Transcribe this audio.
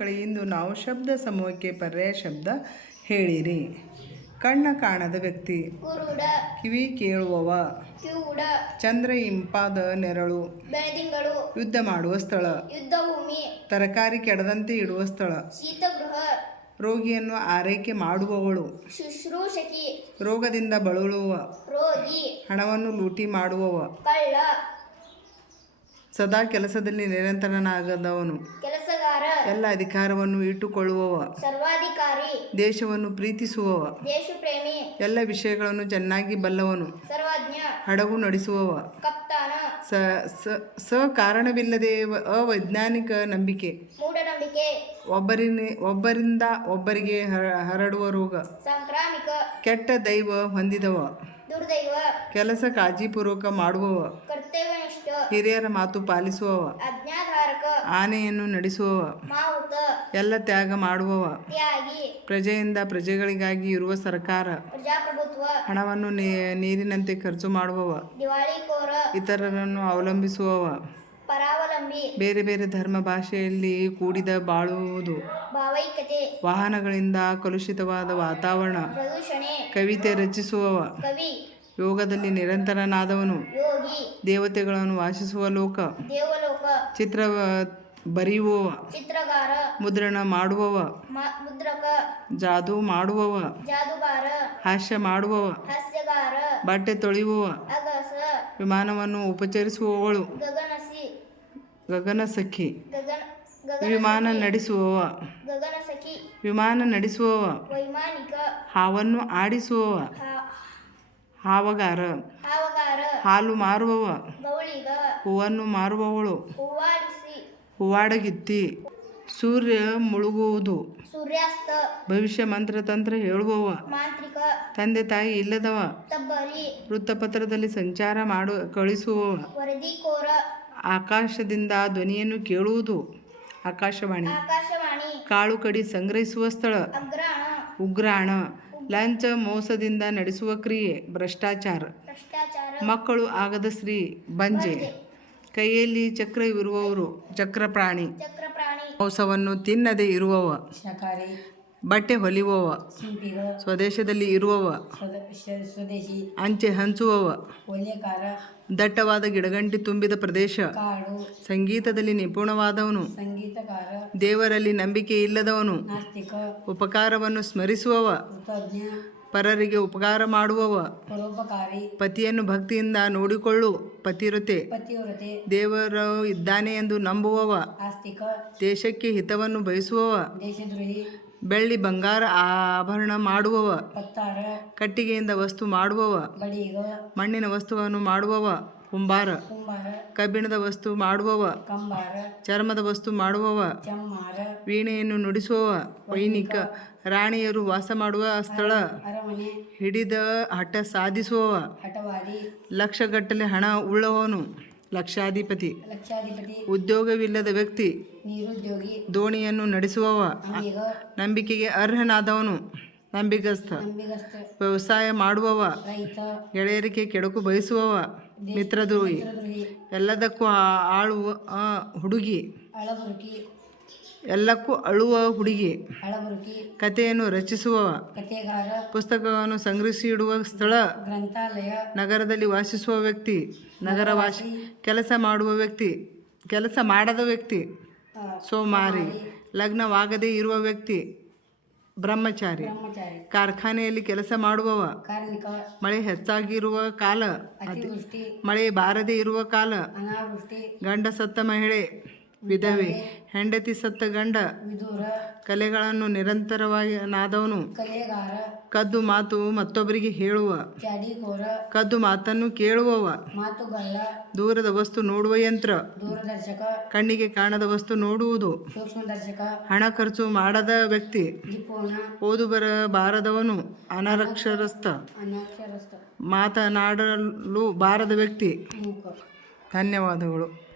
ಮಕ್ಕಳೇ, ಇಂದು ನಾವು ಶಬ್ದ ಸಮೂಹಕ್ಕೆ ಪರ್ಯಾಯ ಶಬ್ದ ಹೇಳಿರಿ. ಕಣ್ಣ ಕಾಣದ ವ್ಯಕ್ತಿ ಕಿವಿ ಕೇಳುವವ ಚಂದ್ರ ಇಂಪಾದ ನೆರಳು ಯುದ್ಧ ಮಾಡುವ ಸ್ಥಳ ಯುದ್ಧ ಭೂಮಿ ತರಕಾರಿ ಕೆಡದಂತೆ ಇಡುವ ಸ್ಥಳ ರೋಗಿಯನ್ನು ಆರೈಕೆ ಮಾಡುವವಳು ರೋಗದಿಂದ ಬಳಲುವ ಹಣವನ್ನು ಲೂಟಿ ಮಾಡುವವ ಕಳ್ಳ ಸದಾ ಕೆಲಸದಲ್ಲಿ ನಿರಂತರನಾಗದವನು ಎಲ್ಲ ಅಧಿಕಾರವನ್ನು ಇಟ್ಟುಕೊಳ್ಳುವವ. ಸರ್ವಾಧಿಕಾರಿ. ದೇಶವನ್ನು ಪ್ರೀತಿಸುವವ. ದೇಶಪ್ರೇಮಿ. ಎಲ್ಲ ವಿಷಯಗಳನ್ನು ಚೆನ್ನಾಗಿ ಬಲ್ಲವನು. ಸರ್ವಜ್ಞ. ಹಡಗು ನಡೆಸುವವ. ಕಪ್ತಾನ. ಸ ಸ- ಸ ಕಾರಣವಿಲ್ಲದೆ ವ- ಅವೈಜ್ಞಾನಿಕ ನಂಬಿಕೆ. ಮೂಢನಂಬಿಕೆ. ಒಬ್ಬರಿನ ಒಬ್ಬರಿಂದ ಒಬ್ಬರಿಗೆ ಹರ- ಹರಡುವ ರೋಗ. ಸಾಂಕ್ರಾಮಿಕ. ಕೆಟ್ಟ ದೈವ ಹೊಂದಿದವ. ದುರ್ದೈವ. ಕೆಲಸ ಕಾಳಜಿಪೂರ್ವಕ ಮಾಡುವವ. ಕರ್ತವ್ಯನಿಷ್ಠ. ಹಿರಿಯರ ಮಾತು ಪಾಲಿಸುವವ. ಆನೆಯನ್ನು ನಡೆಸುವವ. ಎಲ್ಲ ತ್ಯಾಗ ಮಾಡುವವ. ಪ್ರಜೆಯಿಂದ ಪ್ರಜೆಗಳಿಗಾಗಿ ಇರುವ ಸರ್ಕಾರ. ಹಣವನ್ನು ನೀ- ನೀರಿನಂತೆ ಖರ್ಚು ಮಾಡುವವ. ಇತರರನ್ನು ಅವಲಂಬಿಸುವವ. ಬೇರೆ ಬೇರೆ ಧರ್ಮ ಭಾಷೆಯಲ್ಲಿ ಕೂಡಿದ ಬಾಳುವುದು. ವಾಹನಗಳಿಂದ ಕಲುಷಿತವಾದ ವಾತಾವರಣ. ಕವಿತೆ ರಚಿಸುವವ. ಯೋಗದಲ್ಲಿ ನಿರಂತರನಾದವನು. ದೇವತೆಗಳನ್ನು ವಾಸಿಸುವ ಲೋಕ. ಚಿತ್ರ ಬರೆಯುವವ. ಚಿತ್ರಗಾರ. ಮುದ್ರಣ ಮಾಡುವವ. ಮುದ್ರಕ. ಜಾದು ಮಾಡುವವ. ಜಾದುಗಾರ. ಹಾಸ್ಯ ಮಾಡುವವ. ಹಾಸ್ಯಗಾರ. ಬಟ್ಟೆ ತೊಳೆಯುವವ. ಅಗಸ. ವಿಮಾನವನ್ನು ಉಪಚರಿಸುವವಳು. ಗಗನಸಿ. ಗಗನ ಸಖಿ ವಿಮಾನ ನಡೆಸುವವ. ಗಗನ ಸಖಿ ವಿಮಾನ ನಡೆಸುವವ. ವೈಮಾನಿಕ. ಹಾವನ್ನು ಆಡಿಸುವವ. ಹಾವಗಾರ. ಹಾವಗಾರ. ಹಾಲು ಮಾರುವವ. ಗೌಳಿಗ. ಹೂವನ್ನು ಮಾರುವವಳು. ಹೂವಾಡಿಸಿ. ಹೂವಾಡಗಿತ್ತಿ. ಸೂರ್ಯ ಮುಳುಗುವುದು. ಸೂರ್ಯಾಸ್ತ. ಭವಿಷ್ಯ ಮಂತ್ರ ತಂತ್ರ ಹೇಳುವವ. ಮಾಂತ್ರಿಕ. ತಂದೆ ತಾಯಿ ಇಲ್ಲದವ. ತಬ್ಬಲಿ ವೃತ್ತಪತ್ರದಲ್ಲಿ ಸಂಚಾರ ಮಾಡು ಕಳಿಸುವವ. ವರದಿಕೋರ ಆಕಾಶದಿಂದ ಧ್ವನಿಯನ್ನು ಕೇಳುವುದು. ಆಕಾಶವಾಣಿ. ಆಕಾಶವಾಣಿ. ಕಾಳು ಕಡಿ ಸಂಗ್ರಹಿಸುವ ಸ್ಥಳ. ಅಗ್ರಾಣ ಉಗ್ರಾಣ ಲಂಚ ಮೋಸದಿಂದ ನಡೆಸುವ ಕ್ರಿಯೆ. ಭ್ರಷ್ಟಾಚಾರ. ಭ್ರಷ್ಟಾಚಾರ. ಮಕ್ಕಳು ಆಗದ ಶ್ರೀ ಬಂಜೆ. ಕೈಯಲ್ಲಿ ಚಕ್ರವಿರುವವರು ಚಕ್ರ ಇರುವವರು ಚಕ್ರ ಪ್ರಾಣಿ. ಮಾಂಸವನ್ನು ತಿನ್ನದೆ ಇರುವವ. ಬಟ್ಟೆ ಹೊಲಿಯುವವ. ಸ್ವದೇಶದಲ್ಲಿ ಇರುವವ. ಅಂಚೆ ಹಂಚುವವ. ದಟ್ಟವಾದ ಗಿಡಗಂಟಿ ತುಂಬಿದ ಪ್ರದೇಶ. ಕಾಡು. ಸಂಗೀತದಲ್ಲಿ ನಿಪುಣವಾದವನು. ಸಂಗೀತಕಾರ. ದೇವರಲ್ಲಿ ನಂಬಿಕೆ ಇಲ್ಲದವನು. ನಾಸ್ತಿಕ. ಉಪಕಾರವನ್ನು ಸ್ಮರಿಸುವವ. ಪರರಿಗೆ ಉಪಕಾರ ಮಾಡುವವ. ಪರೋಪಕಾರಿ. ಪತಿಯನ್ನು ಭಕ್ತಿಯಿಂದ ನೋಡಿಕೊಳ್ಳು ಪತಿರತೆ ಪತಿವ್ರತೆ. ದೇವರು ಇದ್ದಾನೆ ಎಂದು ನಂಬುವವ. ಆಸ್ತಿಕ. ದೇಶಕ್ಕೆ ಹಿತವನ್ನು ಬಯಸುವವ. ದೇಶದ್ರೋಹಿ. ಬೆಳ್ಳಿ ಬಂಗಾರ ಆಭರಣ ಮಾಡುವವ. ಕಟ್ಟಿಗೆಯಿಂದ ವಸ್ತು ಮಾಡುವವ. ಮಣ್ಣಿನ ವಸ್ತುವನ್ನು ಮಾಡುವವ. ಕುಂಬಾರ. ಕಬ್ಬಿಣದ ವಸ್ತು ಮಾಡುವವ. ಚರ್ಮದ ವಸ್ತು ಮಾಡುವವ. ವೀಣೆಯನ್ನು ನುಡಿಸುವವ. ವೈನಿಕ. ರಾಣಿಯರು ವಾಸ ಮಾಡುವ ಸ್ಥಳ. ಹಿಡಿದ ಹಠ ಸಾಧಿಸುವವ. ಲಕ್ಷಗಟ್ಟಲೆ ಹಣ ಉಳ್ಳವನು. ಲಕ್ಷಾಧಿಪತಿ. ಲಕ್ಷಾಧಿಪತಿ. ಉದ್ಯೋಗವಿಲ್ಲದ ವ್ಯಕ್ತಿ. ನಿರುದ್ಯೋಗಿ. ದೋಣಿಯನ್ನು ನಡೆಸುವವ. ನಂಬಿಕೆಗೆ ಅರ್ಹನಾದವನು. ನಂಬಿಕಸ್ಥ ನಂಬಿಗಸ್ತ ವ್ಯವಸಾಯ ಮಾಡುವವ. ರೈತ. ಗೆಳೆಯರಿಗೆ ಕೆಡಕು ಬಯಸುವವ. ಮಿತ್ರದ್ರೋಹಿ. ಎಲ್ಲದಕ್ಕೂ ಆ- ಆಳುವ ಆ ಹುಡುಗಿ. ಅಳಬುರುಕಿ ಎಲ್ಲಕ್ಕೂ ಅಳುವ ಹುಡುಗಿ. ಕಥೆಯನ್ನು ರಚಿಸುವ ಕಥೆಗಾರ. ಪುಸ್ತಕವನ್ನು ಸಂಗ್ರಹಿಸಿ ಇಡುವ ಸ್ಥಳ. ಗ್ರಂಥಾಲಯ. ನಗರದಲ್ಲಿ ವಾಸಿಸುವ ವ್ಯಕ್ತಿ. ನಗರ ವಾಸಿ ಕೆಲಸ ಮಾಡುವ ವ್ಯಕ್ತಿ. ಕೆಲಸ ಮಾಡದ ವ್ಯಕ್ತಿ. ಸೋಮಾರಿ. ಲಗ್ನವಾಗದೇ ಇರುವ ವ್ಯಕ್ತಿ. ಬ್ರಹ್ಮಚಾರಿ. ಬ್ರಹ್ಮಚಾರಿ. ಕಾರ್ಖಾನೆಯಲ್ಲಿ ಕೆಲಸ ಮಾಡುವವ. ಕಾರ್ಮಿಕ. ಮಳೆ ಹೆಚ್ಚಾಗಿರುವ ಕಾಲ. ಅತಿವೃಷ್ಟಿ. ಮಳೆ ಬಾರದೇ ಇರುವ ಕಾಲ. ಅನಾವೃಷ್ಟಿ. ಗಂಡ ಸತ್ತ ಮಹಿಳೆ. ವಿಧವೆ ಹೆಂಡತಿ ಸತ್ತ ಗಂಡ ಕಲೆಗಳನ್ನು ನಿರಂತರವಾಗಿ ನಾದವನು ಕದ್ದು ಮಾತು ಮತ್ತೊಬ್ಬರಿಗೆ ಹೇಳುವ ಕದ್ದು ಮಾತನ್ನು ಕೇಳುವವ ದೂರದ ವಸ್ತು ನೋಡುವ ಯಂತ್ರ ಕಣ್ಣಿಗೆ ಕಾಣದ ವಸ್ತು ನೋಡುವುದು ಹಣ ಖರ್ಚು ಮಾಡದ ವ್ಯಕ್ತಿ ಓದು ಬರ ಬಾರದವನು ಅನರಕ್ಷರಸ್ಥ ಮಾತನಾಡಲು ಬಾರದ ವ್ಯಕ್ತಿ. ಧನ್ಯವಾದಗಳು.